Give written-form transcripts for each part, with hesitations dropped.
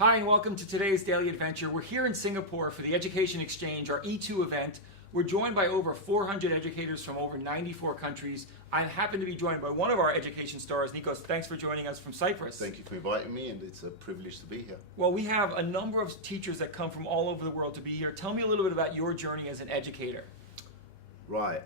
Hi, and welcome to today's Daily Adventure. We're here in Singapore for the Education Exchange, our E2 event. We're joined by over 400 educators from over 94 countries. I happen to be joined by one of our education stars, Nicos. Thanks for joining us from Cyprus. Thank you for inviting me, and it's a privilege to be here. Well, we have a number of teachers that come from all over the world to be here. Tell me a little bit about your journey as an educator. Right,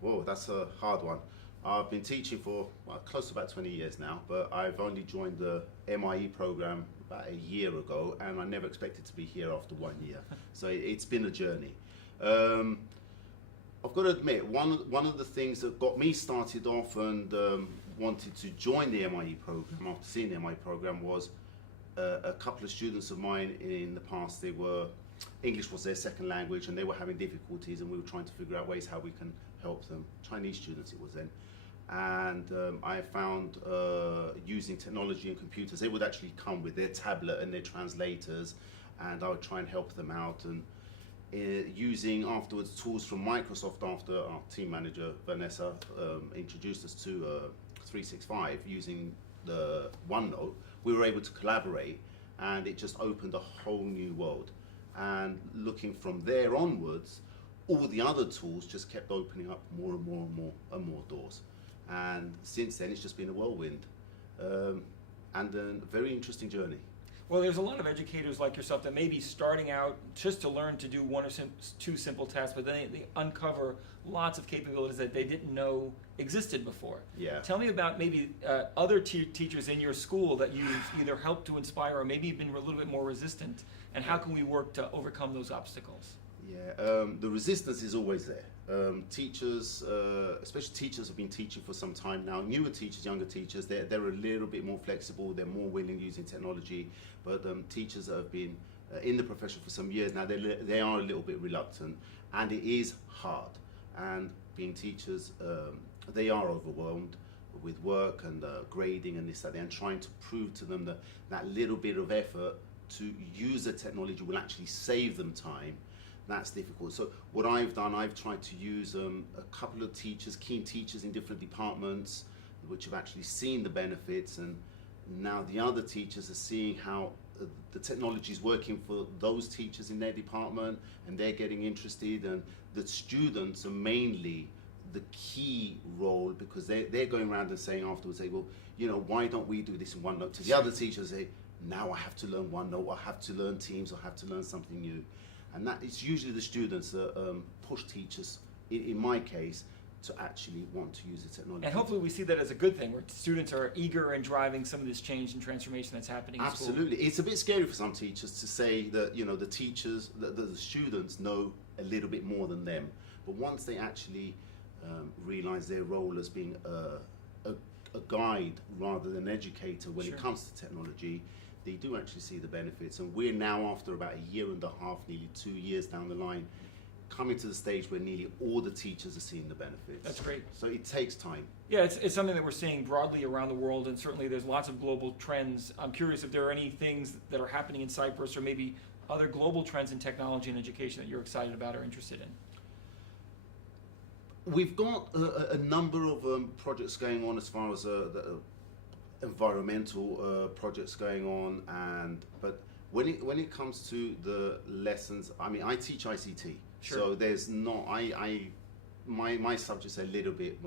whoa, that's a hard one. I've been teaching for close to about 20 years now, but I've only joined the MIE program about a year ago, and I never expected to be here after 1 year. So it's been a journey. I've got to admit, one of the things that got me started off and wanted to join the MIE program after seeing the MIE program was a couple of students of mine in the past. English was their second language, and they were having difficulties, and we were trying to figure out ways how we can help them. Chinese students it was then. And I found using technology and computers, they would actually come with their tablet and their translators, and I would try and help them out. And using afterwards tools from Microsoft, after our team manager Vanessa introduced us to 365 using the OneNote, we were able to collaborate, and it just opened a whole new world. And looking from there onwards, all the other tools just kept opening up more and more and more and more doors. And since then, it's just been a whirlwind and a very interesting journey. Well, there's a lot of educators like yourself that may be starting out just to learn to do one or two simple tasks, but then they uncover lots of capabilities that they didn't know existed before. Yeah. Tell me about maybe other teachers in your school that you've either helped to inspire or maybe been a little bit more resistant, and how can we work to overcome those obstacles? Yeah, the resistance is always there. Teachers, especially teachers have been teaching for some time now. Newer teachers, younger teachers, they're a little bit more flexible, they're more willing using technology, but teachers that have been in the profession for some years now, they are a little bit reluctant, and it is hard. And being teachers, they are overwhelmed with work and grading and this, that, and trying to prove to them that that little bit of effort to use the technology will actually save them time. That's difficult. So what I've done, I've tried to use a couple of teachers, keen teachers in different departments, which have actually seen the benefits, and now the other teachers are seeing how the technology is working for those teachers in their department, and they're getting interested, and the students are mainly the key role, because they're going around and saying afterwards, well, why don't we do this in OneNote? To the other teachers, say, now I have to learn OneNote, I have to learn Teams, I have to learn something new. And that it's usually the students that push teachers, in my case, to actually want to use the technology. And hopefully we see that as a good thing, where students are eager and driving some of this change and transformation that's happening in school. Absolutely. It's a bit scary for some teachers to say that, the teachers, the students know a little bit more than them. But once they actually realize their role as being a guide rather than an educator when Sure. it comes to technology, they do actually see the benefits. And we're now, after about a year and a half, nearly 2 years down the line, coming to the stage where nearly all the teachers are seeing the benefits. That's great. So it takes time. Yeah, it's something that we're seeing broadly around the world, and certainly there's lots of global trends. I'm curious if there are any things that are happening in Cyprus or maybe other global trends in technology and education that you're excited about or interested in. We've got a number of projects going on as far as the environmental projects going on, but when it comes to the lessons, I mean, I teach ICT, Sure. so there's not my subject's a little bit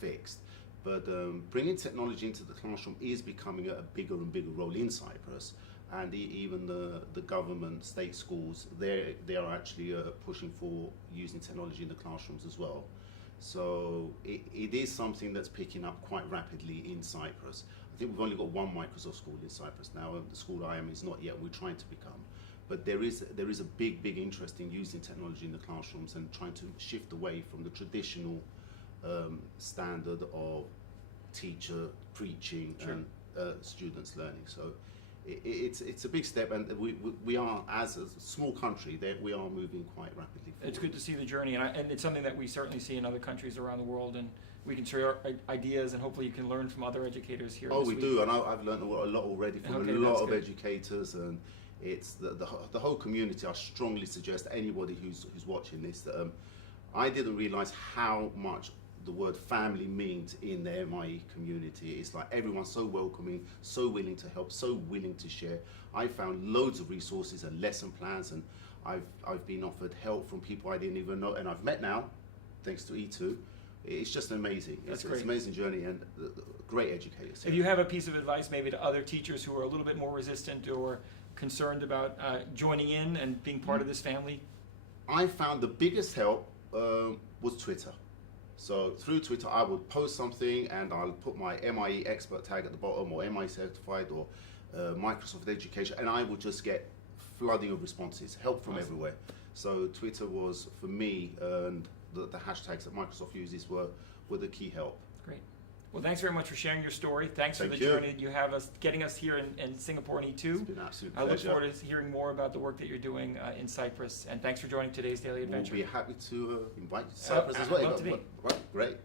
fixed, but bringing technology into the classroom is becoming a bigger and bigger role in Cyprus, and even the government, state schools, they are actually pushing for using technology in the classrooms as well. So it is something that's picking up quite rapidly in Cyprus. I think we've only got one Microsoft school in Cyprus now. The school I am is not yet. We're trying to become. But there is a big interest in using technology in the classrooms and trying to shift away from the traditional standard of teacher preaching Sure. and students learning. So it's a big step, and we are, as a small country, that we are moving quite rapidly forward. It's good to see the journey, and it's something that we certainly see in other countries around the world, and we can share our ideas, and hopefully you can learn from other educators here. Oh, this we week. do, and I've learned a lot already from Okay, a lot that's of good. educators, and it's the whole community. I strongly suggest anybody who's watching this that I didn't realise how much the word family means in the MIE community. It's like everyone's so welcoming, so willing to help, so willing to share. I found loads of resources and lesson plans, and I've been offered help from people I didn't even know, and I've met now, thanks to E2. It's just amazing. It's an amazing journey, and great educators. If you have a piece of advice maybe to other teachers who are a little bit more resistant or concerned about joining in and being part of this family? I found the biggest help was Twitter. So through Twitter, I would post something and I'll put my MIE expert tag at the bottom, or MIE certified, or Microsoft Education, and I would just get flooding of responses, help from everywhere. So Twitter was, for me, and the hashtags that Microsoft uses were the key help. Great. Well, thanks very much for sharing your story. Thanks for the journey you have us getting us here in Singapore and E2. It's been an absolute I pleasure. look forward to hearing more about the work that you're doing in Cyprus. And thanks for joining today's Daily Adventure. We'll be happy to invite you to Cyprus as well. I'd love to be. Right, great.